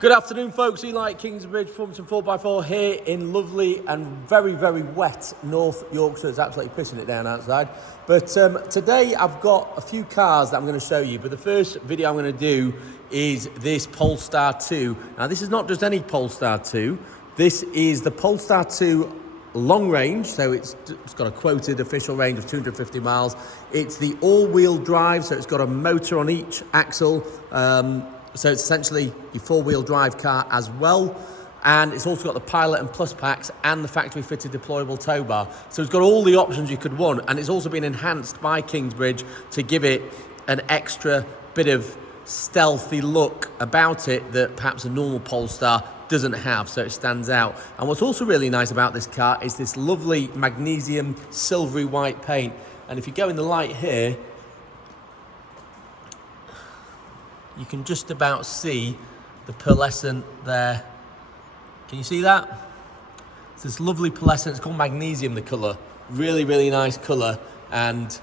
Good afternoon, folks. Eli at Kingsbridge, Performance 4x4 here in lovely and very, very wet North Yorkshire. It's absolutely pissing it down outside. But today I've got a few cars that I'm going to show you. But the first video I'm going to do is this Polestar 2. Now, this is not just any Polestar 2. This is the Polestar 2 long range. So it's got a quoted official range of 250 miles. It's the all-wheel drive, so it's got a motor on each axle. So it's essentially your four-wheel drive car as well. And it's also got the Pilot and Plus packs and the factory-fitted deployable tow bar. So it's got all the options you could want. And it's also been enhanced by Kingsbridge to give it an extra bit of stealthy look about it that perhaps a normal Polestar doesn't have, so it stands out. And what's also really nice about this car is this lovely magnesium silvery white paint. And if you go in the light here, you can just about see the pearlescent there. Can you see that? It's this lovely pearlescent. It's called magnesium, the colour. Really, really nice colour, and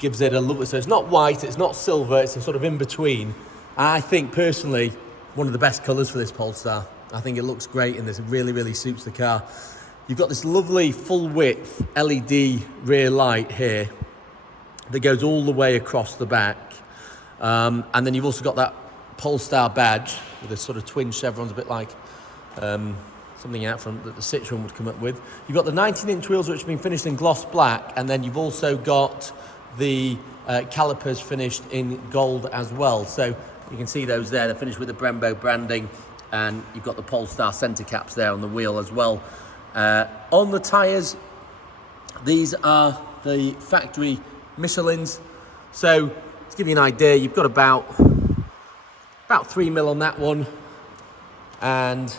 gives it a lovely... So it's not white, it's not silver, it's a sort of in-between. I think, personally, one of the best colours for this Polestar. I think it looks great, and this really, really suits the car. You've got this lovely full-width LED rear light here that goes all the way across the back. And then you've also got that Polestar badge with a sort of twin chevrons, a bit like something out front that the Citroen would come up with. You've got the 19-inch wheels, which have been finished in gloss black, and then you've also got the calipers finished in gold as well. So you can see those there. They're finished with the Brembo Branding, and you've got the Polestar centre caps there on the wheel as well. On the tyres, these are the factory Michelins. So to give you an idea, you've got about 3 mil on that one, and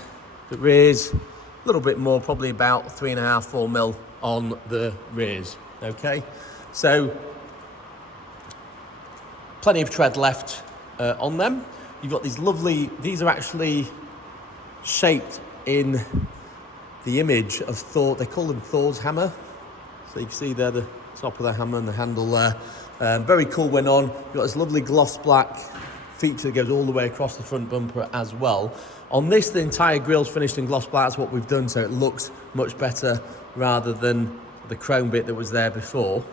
the rears a little bit more, probably about 3.5, 4 mil on the rears. Okay, so plenty of tread left on them. You've got these lovely, these are actually shaped in the image of Thor. They call them Thor's hammer. So you can see there the top of the hammer and the handle there. Very cool went on. You've got this lovely gloss black feature that goes all the way across the front bumper as well. On this, the entire grille's finished in gloss black. That's what we've done, so it looks much better rather than the chrome bit that was there before.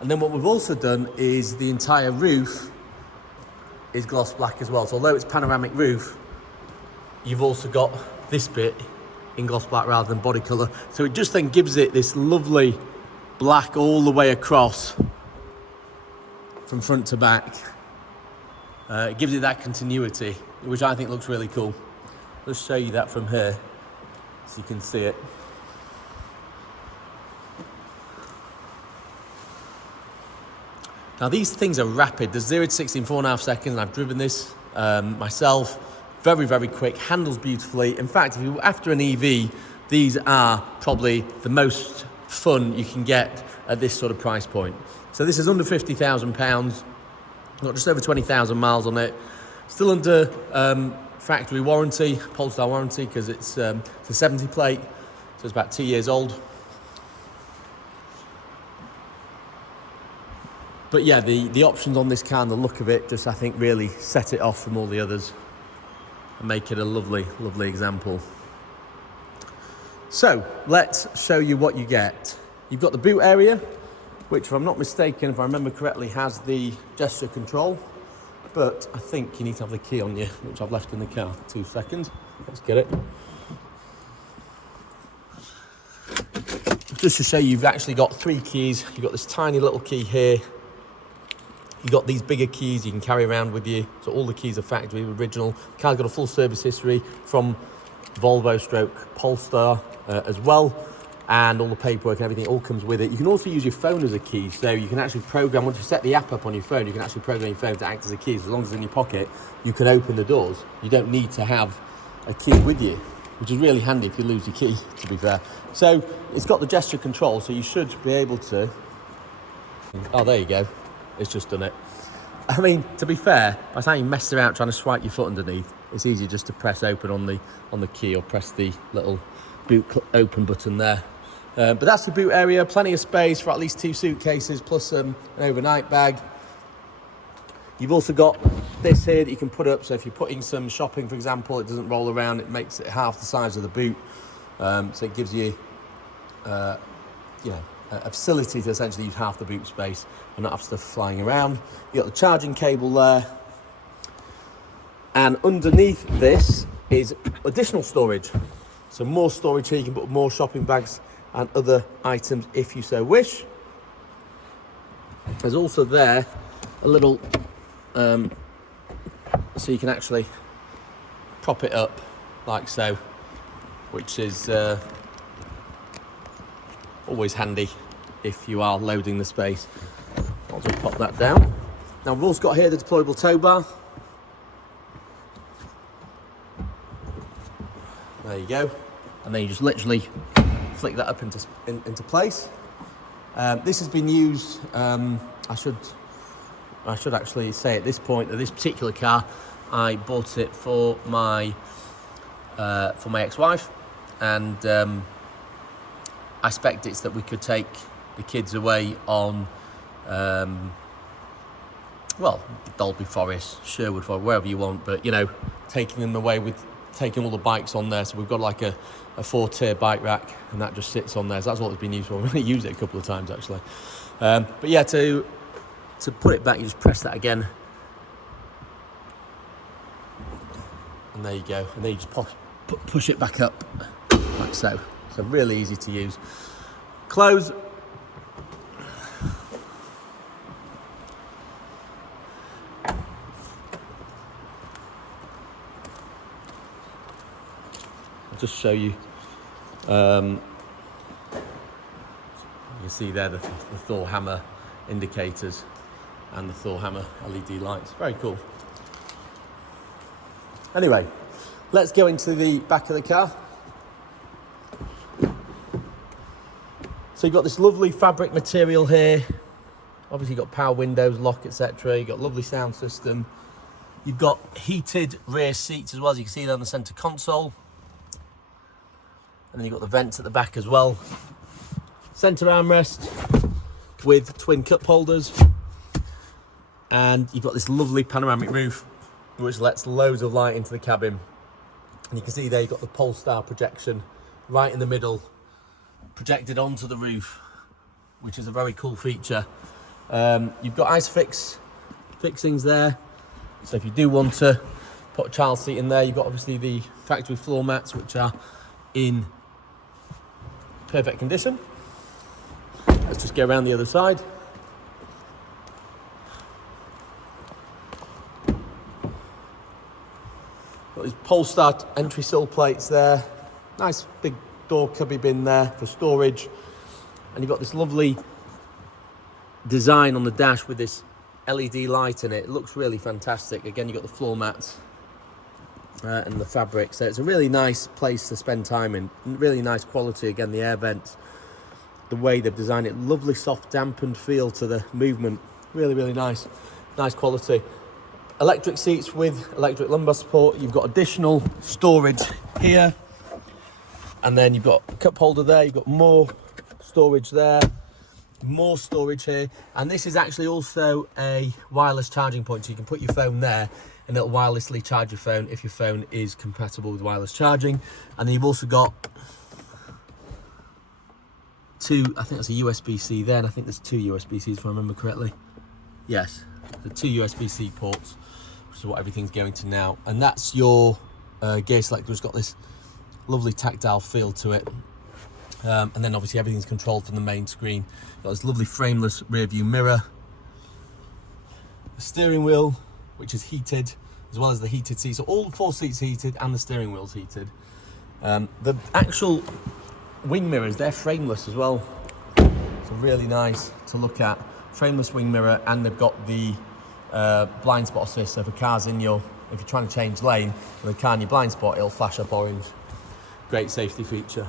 And then what we've also done is the entire roof is gloss black as well. So although it's panoramic roof, you've also got this bit in gloss black rather than body colour. So it just then gives it this lovely black all the way across from front to back. It gives it that continuity, which I think looks really cool. Let's show you that from here so you can see it. Now these things are rapid. There's 0 to 60 in 4.5 seconds, and I've driven this myself. Very, very quick, handles beautifully. In fact, if you're after an EV, these are probably the most fun you can get at this sort of price point. So this is under £50,000, got just over 20,000 miles on it. Still under factory warranty, Polestar warranty, because it's a 70 plate, so it's about 2 years old. But yeah, the options on this car and the look of it just, I think, really set it off from all the others and make it a lovely, lovely example. So let's show you what you get. You've got the boot area, which, if I'm not mistaken, if I remember correctly, has the gesture control, but I think you need to have the key on you, which I've left in the car. 2 seconds, let's get it. Just to show you, you've actually got 3 keys. You've got this tiny little key here. You've got these bigger keys you can carry around with you. So all the keys are factory original. The car's got a full service history from Volvo / Polestar as well. And all the paperwork and everything all comes with it. You can also use your phone as a key. So you can actually program, once you set the app up on your phone, you can actually program your phone to act as a key. So as long as it's in your pocket, you can open the doors. You don't need to have a key with you, which is really handy if you lose your key, to be fair. So it's got the gesture control, so you should be able to... Oh, there you go. It's just done it. I mean, to be fair, by the time you mess around trying to swipe your foot underneath, it's easier just to press open on the key, or press the little boot open button there. But that's the boot area. Plenty of space for at least 2 suitcases plus an overnight bag. You've also got this here that you can put up, so if you're putting some shopping, for example, it doesn't roll around, it makes it half the size of the boot. So it gives you, a facility to essentially use half the boot space and not have stuff flying around. You've got the charging cable there. And underneath this is additional storage. So more storage here, you can put more shopping bags and other items if you so wish. There's also there a little, so you can actually prop it up like so, which is always handy if you are loading the space. I'll just pop that down. Now we've also got here the deployable tow bar. There you go. And then you just literally flick that up into place. This has been used, I should actually say at this point that this particular car, I bought it for my ex-wife, and I spec'd it so that we could take the kids away on, Dolby Forest, Sherwood Forest, wherever you want, but taking them away with taking all the bikes on there. So we've got like a 4-tier bike rack, and that just sits on there. So that's what it's been used for. I've only used it a couple of times actually. But yeah, to put it back, you just press that again, and there you go. And then you just push it back up like so. So really easy to use. Close. I'll just show you. You see there the Thor hammer indicators and the Thor hammer LED lights. Very cool. Anyway, let's go into the back of the car. So you've got this lovely fabric material here. Obviously you've got power windows, lock, etc. You've got lovely sound system. You've got heated rear seats as well, as you can see there on the center console. And then you've got the vents at the back as well. Center armrest with twin cup holders. And you've got this lovely panoramic roof, which lets loads of light into the cabin. And you can see there you've got the Polestar projection right in the middle, projected onto the roof, which is a very cool feature. You've got ISOFIX fixings there. So if you do want to put a child seat in there, you've got obviously the factory floor mats, which are in perfect condition. Let's just go around the other side. Got these Polestar entry sill plates there. Nice big door cubby bin there for storage. And you've got this lovely design on the dash with this LED light in it. It looks really fantastic. Again, you've got the floor mats and the fabric. So it's a really nice place to spend time in. Really nice quality. Again, the air vents, the way they've designed it, lovely soft dampened feel to the movement. Really, really nice quality. Electric seats with electric lumbar support. You've got additional storage here, and then you've got a cup holder there. You've got more storage there, more storage here, and this is actually also a wireless charging point, so you can put your phone there and it'll wirelessly charge your phone if your phone is compatible with wireless charging. And then you've also got two, I think that's a USB-C there, and I think there's two USB-Cs if I remember correctly. Yes, the two USB-C ports, which is what everything's going to now. And that's your gear selector. It's got this lovely tactile feel to it. And then obviously everything's controlled from the main screen. Got this lovely frameless rear view mirror. The steering wheel, which is heated, as well as the heated seats. So all 4 seats heated and the steering wheel's heated. The actual wing mirrors, they're frameless as well. So really nice to look at. Frameless wing mirror, and they've got the blind spot assist. So if a car's in your, if you're trying to change lane and the car in your blind spot, it'll flash up orange. Great safety feature.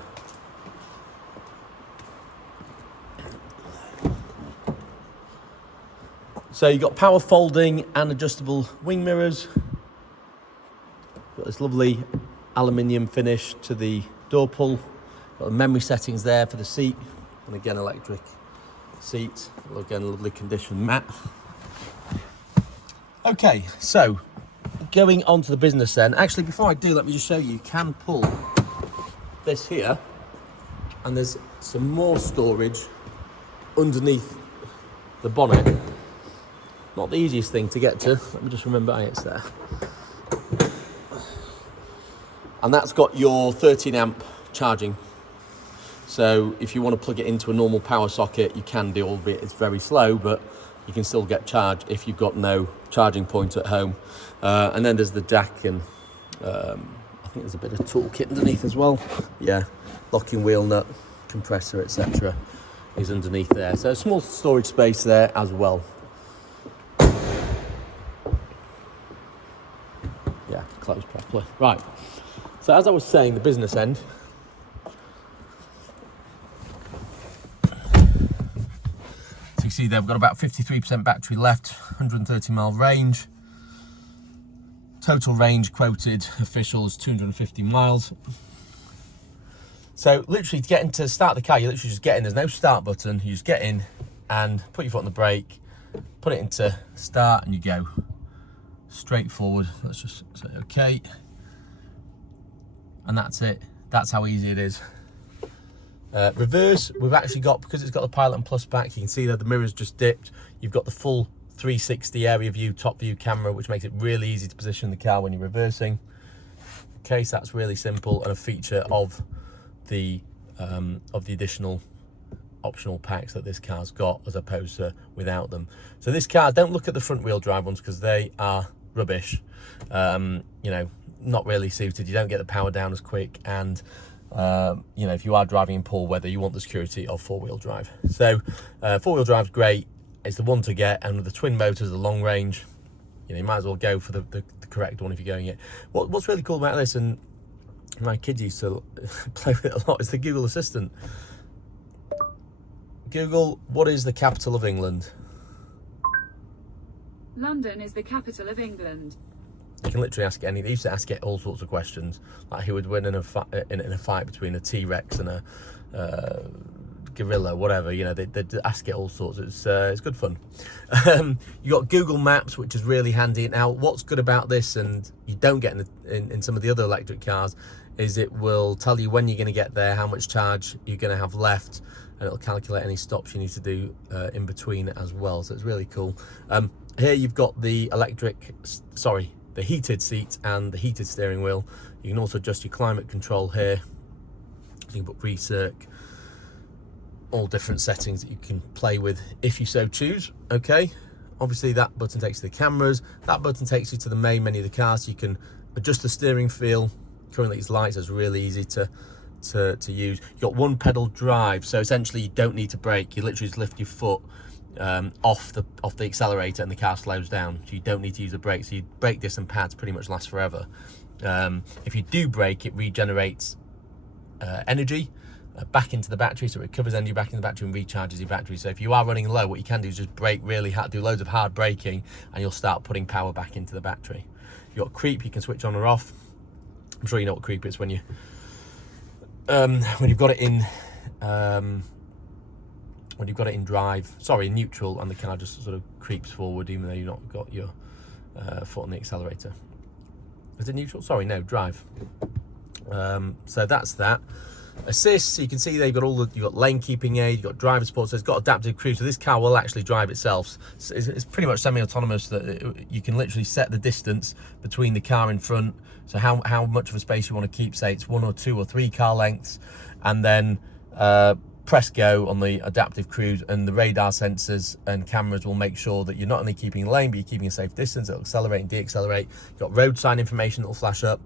So you've got power folding and adjustable wing mirrors. Got this lovely aluminium finish to the door pull. Got the memory settings there for the seat, and again electric seat. Again, lovely condition mat. Okay, so going on to the business then. Actually, before I do, let me just show you can pull this here, and there's some more storage underneath the bonnet. Not the easiest thing to get to. Let me just remember, it's there. And that's got your 13 amp charging. So if you want to plug it into a normal power socket, you can do, albeit it's very slow, but you can still get charged if you've got no charging point at home. And then there's the jack, and I think there's a bit of toolkit underneath as well. Yeah, locking wheel nut, compressor, etc. is underneath there. So a small storage space there as well. Yeah, closed properly. Right, so as I was saying, the business end. You see there, we've got about 53% battery left, 130 mile range. Total range quoted official is 250 miles. So literally to get into start the car, you literally just get in, there's no start button, you just get in and put your foot on the brake, put it into start, and you go straight forward. Let's just say okay. And that's it, that's how easy it is. Reverse, we've actually got, because it's got the Pilot and Plus back, you can see that the mirror's just dipped. You've got the full 360 area view, top view camera, which makes it really easy to position the car when you're reversing. Okay, so that's really simple, and a feature of the additional optional packs that this car's got, as opposed to without them. So this car, don't look at the front wheel drive ones, because they are rubbish. You know, not really suited. You don't get the power down as quick, and you know, if you are driving in poor weather, you want the security of four-wheel drive. So four-wheel drive's great, it's the one to get, and with the twin motors, the long range, you know, you might as well go for the correct one if you're going it. What's really cool about this, and my kids used to play with it a lot, is the Google Assistant. Google, what is the capital of England? London is the capital of England. You can literally ask it anything. They used to ask it all sorts of questions, like who would win in a fight between a T-Rex and a gorilla, whatever. You know, they'd ask it all sorts. It's good fun. You got Google Maps, which is really handy. Now, what's good about this, and you don't get in some of the other electric cars, is it will tell you when you're going to get there, how much charge you're going to have left, and it'll calculate any stops you need to do in between as well. So it's really cool. Here you've got the the heated seats and the heated steering wheel. You can also adjust your climate control here. You can put recirc, all different settings that you can play with if you so choose. Okay, obviously that button takes you to the cameras. That button takes you to the main menu of the car, so you can adjust the steering feel. Currently it's light, so it's really easy to use. You've got one pedal drive, so essentially you don't need to brake. You literally just lift your foot off the accelerator and the car slows down, so you don't need to use the brakes. So your brake disc and pads pretty much last forever. If you do brake, it regenerates energy back into the battery, so it recovers energy back in the battery and recharges your battery. So if you are running low, what you can do is just brake really hard, do loads of hard braking, and you'll start putting power back into the battery. You've got creep, you can switch on or off. I'm sure you know what creep is when you've got it in neutral, and the car just sort of creeps forward even though you've not got your foot on the accelerator. Is it neutral? Sorry, no, drive. So that's that. Assist, so you can see there you've got lane keeping aid, you've got driver support, so it's got adaptive cruise, so this car will actually drive itself. So it's pretty much semi-autonomous, that you can literally set the distance between the car in front, so how much of a space you want to keep, say it's 1 or 2 or 3 car lengths, and then press go on the adaptive cruise, and the radar sensors and cameras will make sure that you're not only keeping lane, but you're keeping a safe distance. It'll accelerate and de-accelerate. You've got road sign information that will flash up,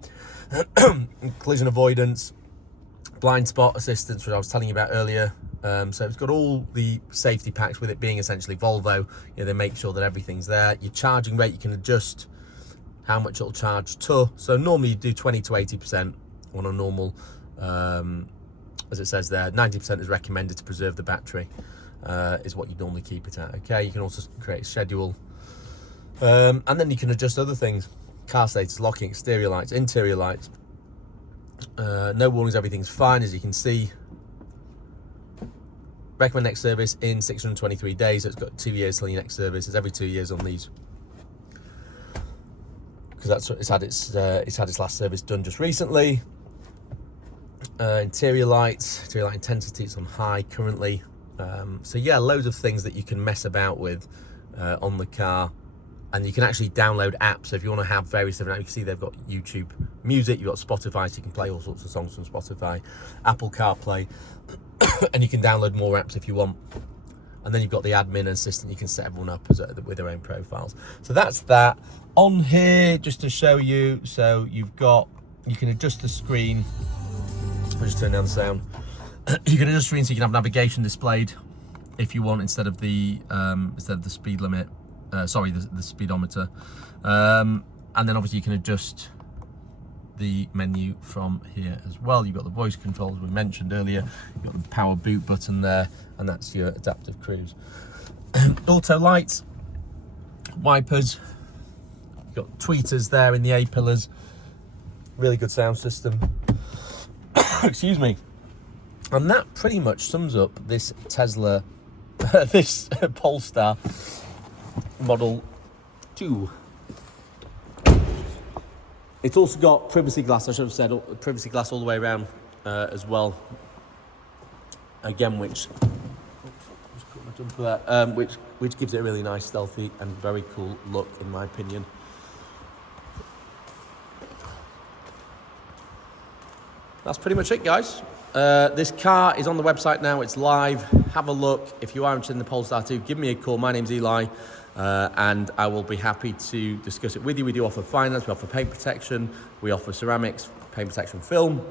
collision avoidance, blind spot assistance, which I was telling you about earlier. So it's got all the safety packs, with it being essentially Volvo. You know, they make sure that everything's there. Your charging rate, you can adjust how much it'll charge to. So normally you do 20 to 80% on a normal, as it says there, 90% is recommended to preserve the battery, is what you normally keep it at. Okay, you can also create a schedule, and then you can adjust other things: car status, locking, exterior lights, interior lights. No warnings, everything's fine, as you can see. Recommend next service in 623 days, so it's got 2 years till your next service. It's every 2 years on these. because it's had its last service done just recently. Interior light intensity, it's on high currently. So yeah, loads of things that you can mess about with on the car, and you can actually download apps. So if you want to have various different apps, you can see they've got YouTube Music, you've got Spotify, so you can play all sorts of songs from Spotify, Apple CarPlay, and you can download more apps if you want. And then you've got the admin assistant, you can set everyone up with their own profiles. So that's that. On here, just to show you, so you can adjust the screen. I'll just turn down the sound. You can adjust the screen so you can have navigation displayed if you want, instead of the speed limit. The speedometer. And then obviously you can adjust the menu from here as well. You've got the voice controls we mentioned earlier. You've got the power boot button there, and that's your adaptive cruise. Auto lights, wipers. You've got tweeters there in the A-pillars. Really good sound system. Excuse me. And that pretty much sums up this Tesla, this Polestar Model 2. It's also got privacy glass, I should have said, privacy glass all the way around as well. Again, which gives it a really nice, stealthy and very cool look, in my opinion. That's pretty much it, guys. This car is on the website now, it's live. Have a look. If you are interested in the Polestar 2, give me a call. My name's Eli, and I will be happy to discuss it with you. We do offer finance, we offer paint protection, we offer ceramics, paint protection film,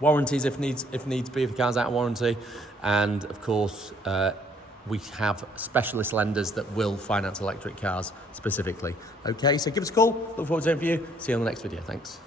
warranties if needs be, if the car's out of warranty, and of course we have specialist lenders that will finance electric cars specifically. Okay, so give us a call. Look forward to hearing from you. See you on the next video. Thanks.